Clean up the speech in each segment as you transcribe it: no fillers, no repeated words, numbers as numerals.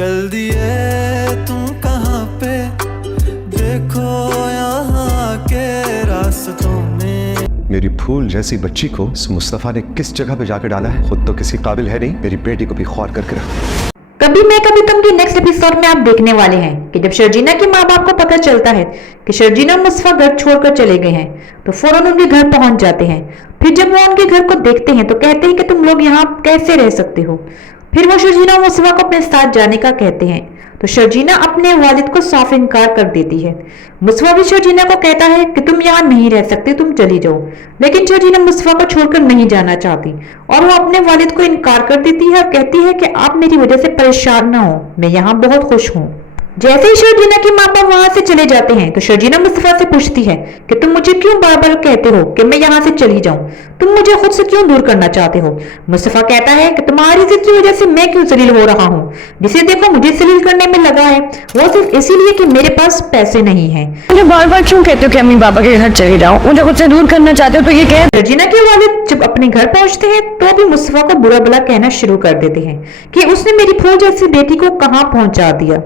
चल दिए तुम कहाँ पे, देखो यहाँ के रास्तों में। मेरी फूल जैसी बच्ची को इस मुस्तफा ने किस जगह पे जाकर डाला है, खुद तो किसी काबिल है नहीं, मेरी बेटी को भी ख्वार करके रखा। कभी मैं कभी तुम की नेक्स्ट एपिसोड में आप देखने वाले हैं कि जब शर्जीना के माँ बाप को पता चलता है कि शर्जीना और मुस्तफा घर छोड़कर चले गए हैं तो फौरन उनके घर पहुंच जाते हैं। फिर जब वो उनके घर को देखते हैं तो कहते हैं कि तुम लोग यहाँ कैसे रह सकते हो। फिर वो शर्जीना और मुस्तफा को अपने साथ जाने का कहते हैं तो शर्जीना अपने वालिद को साफ इनकार कर देती है। मुस्तफा भी शर्जीना को कहता है कि तुम यहाँ नहीं रह सकते, तुम चली जाओ, लेकिन शर्जीना मुस्तफा को छोड़कर नहीं जाना चाहती और वो अपने वालिद को इनकार कर देती है और कहती है कि आप मेरी वजह से परेशान ना हो, मैं यहाँ बहुत खुश हूँ। जैसे ही शर्जीना के माँ बाप वहां से चले जाते हैं तो शर्जीना मुस्तफा से पूछती है कि तुम मुझे क्यों बार बार कहते हो कि मैं यहाँ से चली जाऊं, तुम मुझे खुद से क्यों दूर करना चाहते हो। मुस्तफा कहता है कि तुम्हारी जिद की वजह से मैं क्यों जलील हो रहा हूँ, जिसे देखो मुझे जलील करने में लगा है वो सिर्फ इसीलिए कि मेरे पास पैसे नहीं है। मुझे बार बार क्यों कहते हो कि अम्मी पापा के घर चली जाओ, मुझे खुद से दूर करना चाहते हो तो ये कह। शर्जीना के वालिद जब अपने घर पहुंचते हैं तो भी मुस्तफा को बुरा भला कहना शुरू कर देते हैं कि उसने मेरी फूल जैसी बेटी को कहाँ पहुंचा दिया।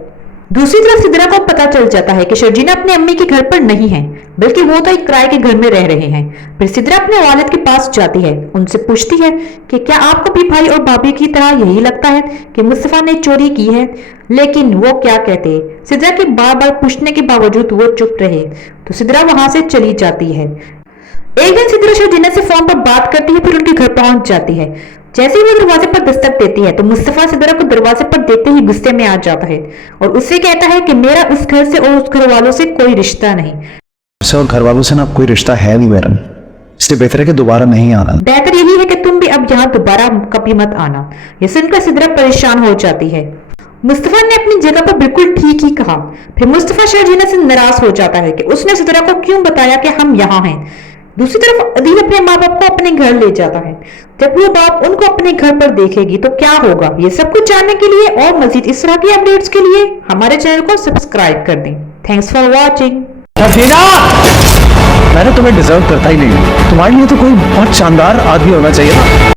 दूसरी तरफ सिद्रा को पता चल जाता है कि शर्जीना अपने अम्मी के घर पर नहीं है, बल्कि वो तो एक किराए के घर में रह रहे हैं। फिर सिद्रा अपने वालिद के पास जाती है, उनसे पूछती है कि क्या आपको भी भाई और भाभी की तरह यही लगता है कि मुस्तफा ने चोरी की है, लेकिन वो क्या कहते। सिद्रा के बार बार पूछने के बावजूद वो चुप रहे तो सिद्रा वहां से चली जाती है। एक दिन सिद्रा शर्जीना से फोन पर बात करती है, फिर उनके घर पहुंच जाती है। जैसे ही वो दरवाजे पर दस्तक देती है तो मुस्तफा सिद्रा को दरवाजे पर देखते ही गुस्से में आ जाता है और उससे कहता है कि मेरा उस घर से और उस घर वालों से कोई रिश्ता नहीं। और घर वालों से ना कोई रिश्ता है नहीं मेरा, इसलिए बेहतर है कि दोबारा नहीं आना। बेहतर यही है कि तुम भी अब यहाँ दोबारा कभी मत आना। ये सुनकर सिद्रा परेशान हो जाती है। मुस्तफा ने अपनी जगह पर बिल्कुल ठीक ही कहा। फिर मुस्तफा शर्जीना से नाराज हो जाता है कि उसने सिद्रा को क्यों बताया कि हम यहाँ हैं। दूसरी तरफ अदील अपने माँ बाप को अपने घर ले जाता है। जब वो बाप उनको अपने घर पर देखेगी तो क्या होगा, ये सब कुछ जानने के लिए और मजीद इस तरह की अपडेट्स के लिए हमारे चैनल को सब्सक्राइब कर दें। Thanks for watching. मैंने तुम्हें डिजर्व करता ही नहीं, तुम्हारे लिए तो कोई बहुत शानदार आदमी होना चाहिए था।